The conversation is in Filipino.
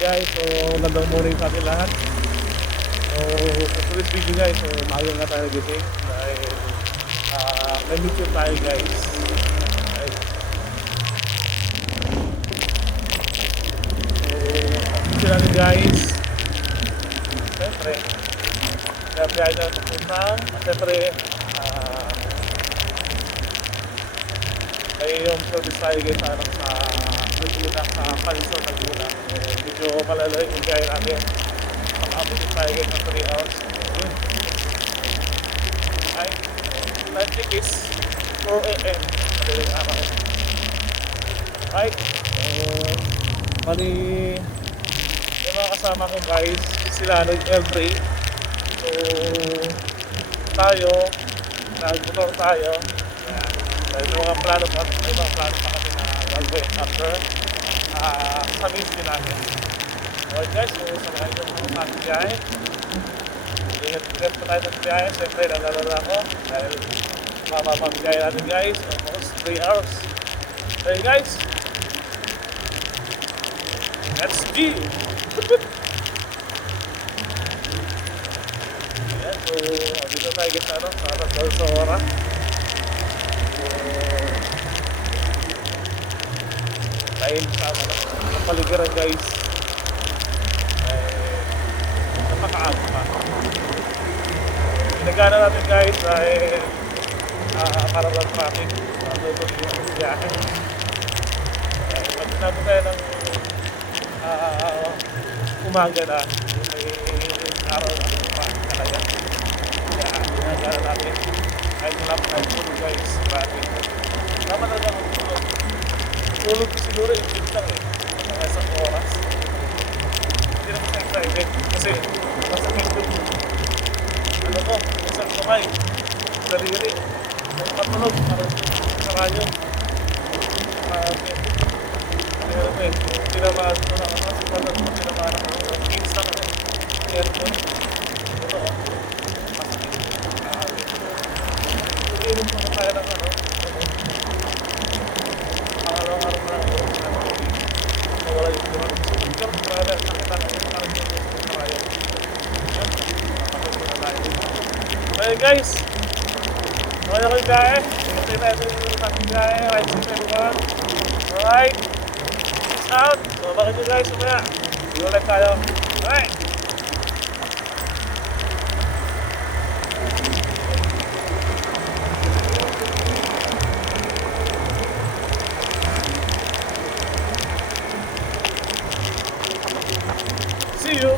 guys. So, magandang morning sa atin lahat. So, for today's video guys, so maaga nga tayo gising dahil may mission tayo guys. Okay. So, mission natin guys. Siyempre, kaya na pupuntang. Siyempre, ay yung service tayo guys sa Laguna, sa Palisol, Laguna. Medyo malalay yung gaya natin. Pag-abutin tayo guys ng 3 hours. Ay, light tick is 4 AM. Madaling araw. Right? Bali, yung mga kasama ko guys, sila nag-every. So, tayo, nag-motor tayo. May mga plano pa kasi na gagawin after sa mission natin. Alright guys, so samahan nyo mga ating biyahe. Ingat pa tayo sa biyahe. Siyempre nalalala ko dahil mapapambiyahe natin guys. Almost 3 hours. Okay guys, let's go! Ayan, so dito tayo guys sa Sorsogon. Dahil sa kapaligiran guys ay napakaaga pa. Pinagana natin guys ay para lang traffic tutuloy yung biyahe. Pag sinabi tayo ng umaga na may araw na traffic talaga. Kaya pinagana natin kahit wala pa tayo tulog guys, traffic. Tama na lang ang tulog. Tulog ko siguro yung lang mga isang oras. Hindi naman sa excited kasi masakit yung isang kamay, sarili, yung patulog, parang sa radyo. Tinamaan ko na kasi parang tinamaan ang kids na kasi aircon. Ito masakit. Iinom ko na tayo ng araw-araw na wala yung tulog. Pero para nakita natin parang yung karayo. Napakita na tayo. Okay guys, okay na kayo biyahe. Ito yung ating biyahe. Right, safe everyone. Alright, peace out. So bakit nyo guys umaya? Hindi ulit tayo. Alright. See you.